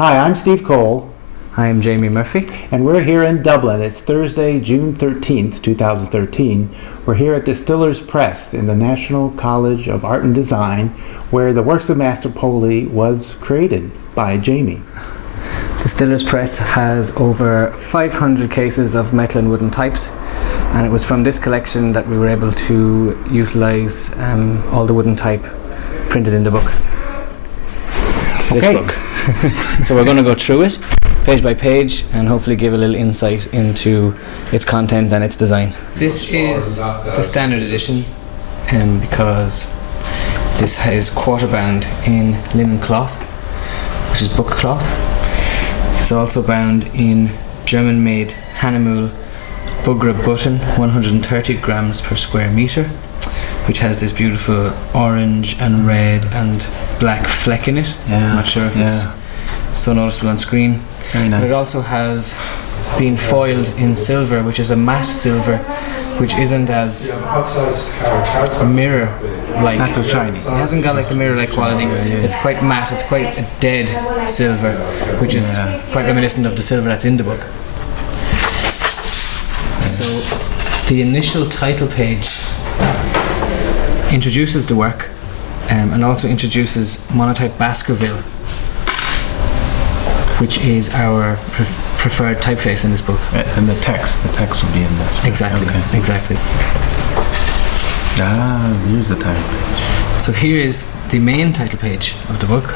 Hi, I'm Steve Cole. Hi, I'm Jamie Murphy. And we're here in Dublin. It's Thursday, June 13th, 2013. We're here at Distillers Press in the National College of Art and Design, where the works of Master Poldy was created by Jamie. Distillers Press has over 500 cases of metal and wooden types, and it was from this collection that we were able to utilise all the wooden type printed in the book. This book. So we're going to go through it page by page and hopefully give a little insight into its content and its design. This is the standard edition because this is quarter bound in linen cloth, which is book cloth. It's also bound in German made Hahnemuhl Bugra button, 130 grams per square metre, which has this beautiful orange and red and black fleck in it. I'm not sure if it's so noticeable on screen. Very nice. But it also has been foiled in silver, which is a matte silver, which isn't as mirror-like. Not so shiny. It hasn't got like the mirror-like quality. It's quite matte. It's quite a dead silver, which is quite reminiscent of the silver that's in the book. So the initial title page introduces the work and also introduces monotype Baskerville, which is our preferred typeface in this book. And the text will be in this. Exactly, exactly. Here's the title page. So here is the main title page of the book,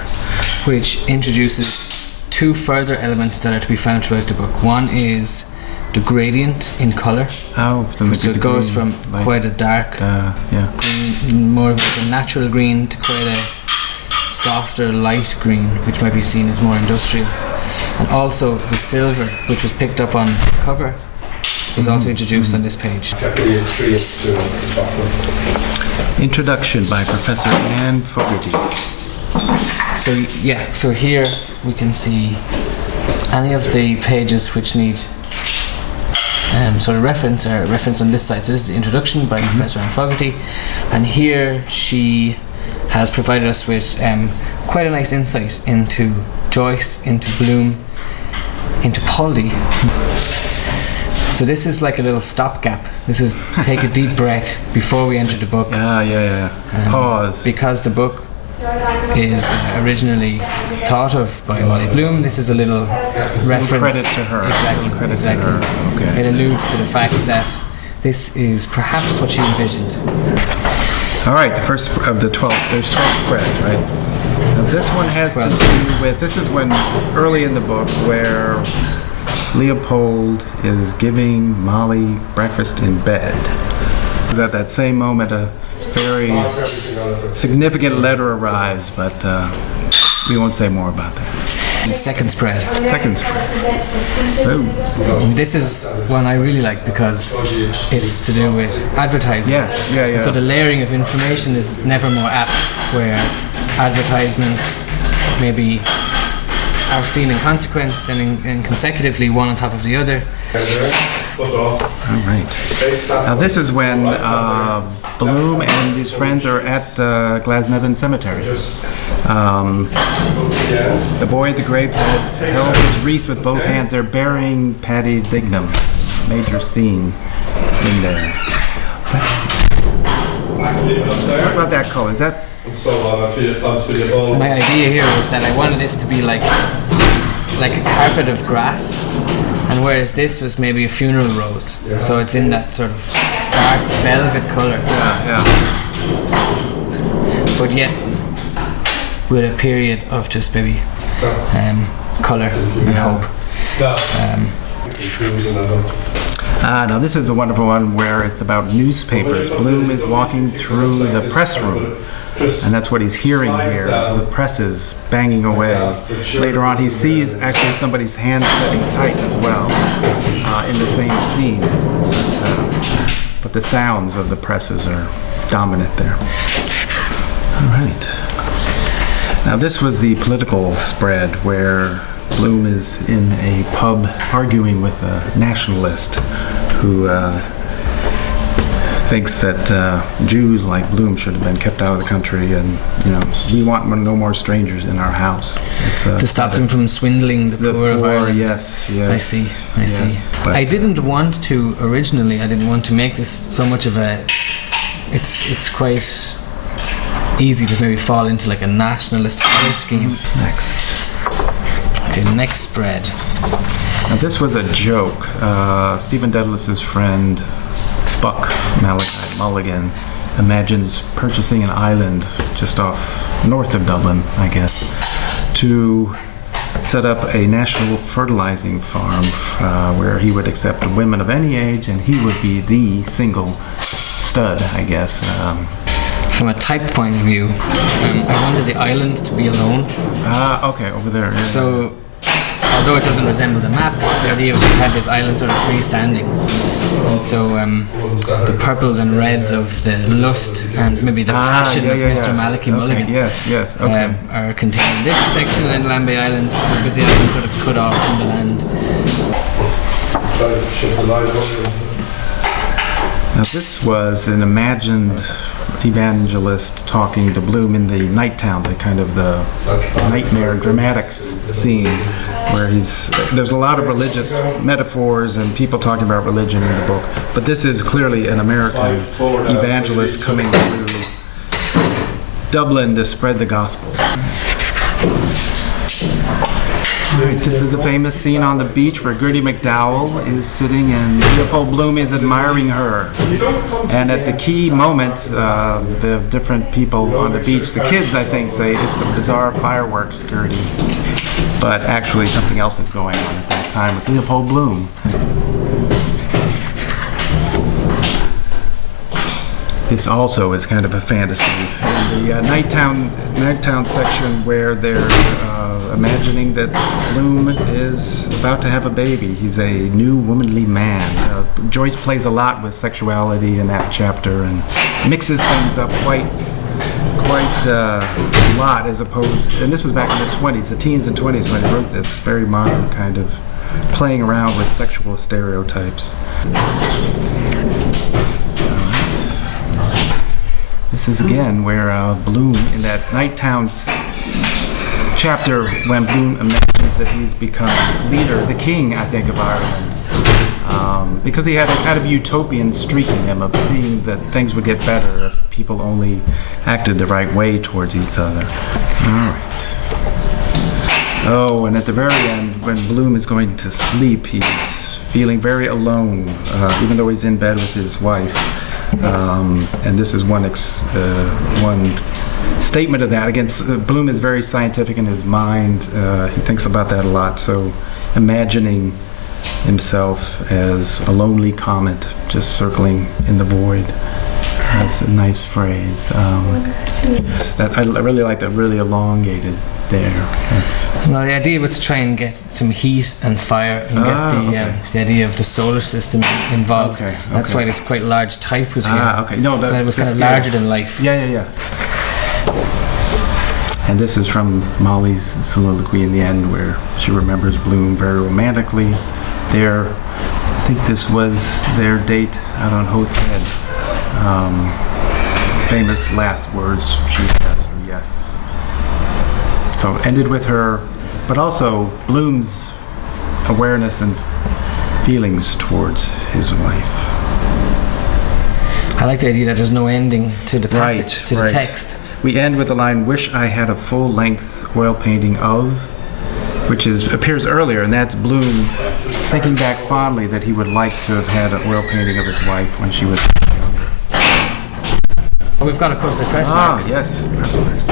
which introduces two further elements that are to be found throughout the book. One is the gradient in colour. So it goes from quite a dark green, more of like a natural green, to quite a softer light green, which might be seen as more industrial. And also the silver, which was picked up on the cover, is also introduced on this page. Introduction by Professor Anne Fogarty. So here we can see any of the pages which need sort of reference on this side. So this is the introduction by Professor Anne Fogarty, and here she has provided us with quite a nice insight into Joyce, into Bloom, into Poldy. So this is like a little stopgap. This is take a deep breath before we enter the book. Pause. Because the book is originally thought of by Molly Bloom, this is a little reference. Credit to her. Exactly. To her. Okay. It alludes to the fact that this is perhaps what she envisioned. All right, the first of the 12. There's 12 spreads, right? Now this one has to do with. This is when early in the book where Leopold is giving Molly breakfast in bed. At that same moment, a very significant letter arrives, but we won't say more about that. The second spread. Ooh. This is one I really like because it's to do with advertising. Yes. And so the layering of information is never more apt, where advertisements maybe are seen in consequence and consecutively one on top of the other. All right. Now this is when Bloom and his friends are at Glasnevin Cemetery. The boy at the graveside held his wreath with both hands. They're burying Paddy Dignam. Major scene in there. What about that color? Is that? My idea here was that I wanted this to be like a carpet of grass, and whereas this was maybe a funeral rose, so it's in that sort of dark velvet colour. But yet with a period of just maybe colour and hope. Now this is a wonderful one where it's about newspapers. Bloom is walking through the press room, and that's what he's hearing here. It's the presses banging away. Later on he sees actually somebody's hand setting tight as well in the same scene. But the sounds of the presses are dominant there. All right. Now this was the political spread where Bloom is in a pub arguing with a nationalist who thinks that Jews like Bloom should have been kept out of the country, and we want no more strangers in our house. To stop them from swindling the poor of Ireland. Yes. I see. But I didn't want to originally. I didn't want to make this so much of a. It's quite easy to maybe fall into like a nationalist colour scheme. Next. Okay, next spread. Now this was a joke. Stephen Dedalus' friend Buck Malachi Mulligan imagines purchasing an island just off north of Dublin, I guess, to set up a national fertilizing farm where he would accept women of any age, and he would be the single stud, I guess. From a type point of view, I wanted the island to be alone. Okay, over there. Yeah. So, although it doesn't resemble the map, the idea was to have this island sort of freestanding. And so, the purples and reds of the lust and maybe the passion of Mr. Malachi Mulligan Yes, okay. are contained in this section, and Lambay Island, with the island sort of cut off from the land. Now this was an imagined evangelist talking to Bloom in the night town, the kind of the nightmare dramatic scene where there's a lot of religious metaphors and people talking about religion in the book, but this is clearly an American evangelist coming to Dublin to spread the gospel. Right, this is the famous scene on the beach where Gertie McDowell is sitting and Leopold Bloom is admiring her. And at the key moment, the different people on the beach, the kids I think say it's the bizarre fireworks, Gertie. But actually something else is going on at that time with Leopold Bloom. This also is kind of a fantasy. In the nightown section where they're imagining that Bloom is about to have a baby. He's a new womanly man. Joyce plays a lot with sexuality in that chapter and mixes things up quite a lot, as opposed, and this was back in the 20s, the teens and 20s when he wrote this, very modern kind of playing around with sexual stereotypes. This is again where Bloom, in that Nighttown chapter, when Bloom imagines that he's become leader, the king, I think, of Ireland. Because he had a kind of utopian streak in him of seeing that things would get better if people only acted the right way towards each other. All right. Oh, and at the very end, when Bloom is going to sleep, he's feeling very alone, even though he's in bed with his wife. And this is one statement of that. Again, Bloom is very scientific in his mind. He thinks about that a lot. So imagining himself as a lonely comet just circling in the void. That's a nice phrase. That I really like that, really elongated there. Well, the idea was to try and get some heat and fire and get the idea of the solar system involved. Okay. That's why this quite large type was here. Okay. No, so it was kind of larger than life. Yeah. And this is from Molly's soliloquy in the end, where she remembers Bloom very romantically. I think this was their date out on Howth Head. Famous last words she has, or yes. So it ended with her, but also Bloom's awareness and feelings towards his wife. I like the idea that there's no ending to the passage, to the text. We end with the line, "Wish I had a full-length oil painting of," which appears earlier, and that's Bloom thinking back fondly that he would like to have had an oil painting of his wife when she was younger. We've got, of course, the press marks. Yes, press marks.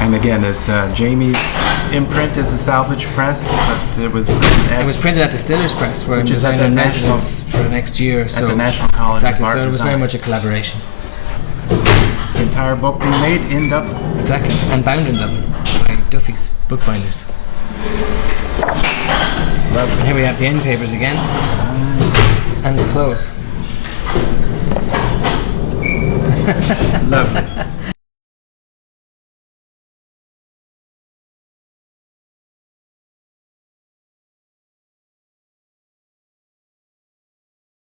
And again, Jamie's imprint is the salvage press, but it was printed at the Stiller's Press, where it was in residence for the next year. At the National College exactly, of Art so it was Design. very much a collaboration. The entire book being made in Dublin. Exactly, and bound in Dublin by Duffy's bookbinders. And here we have the end papers again, and the close. Lovely.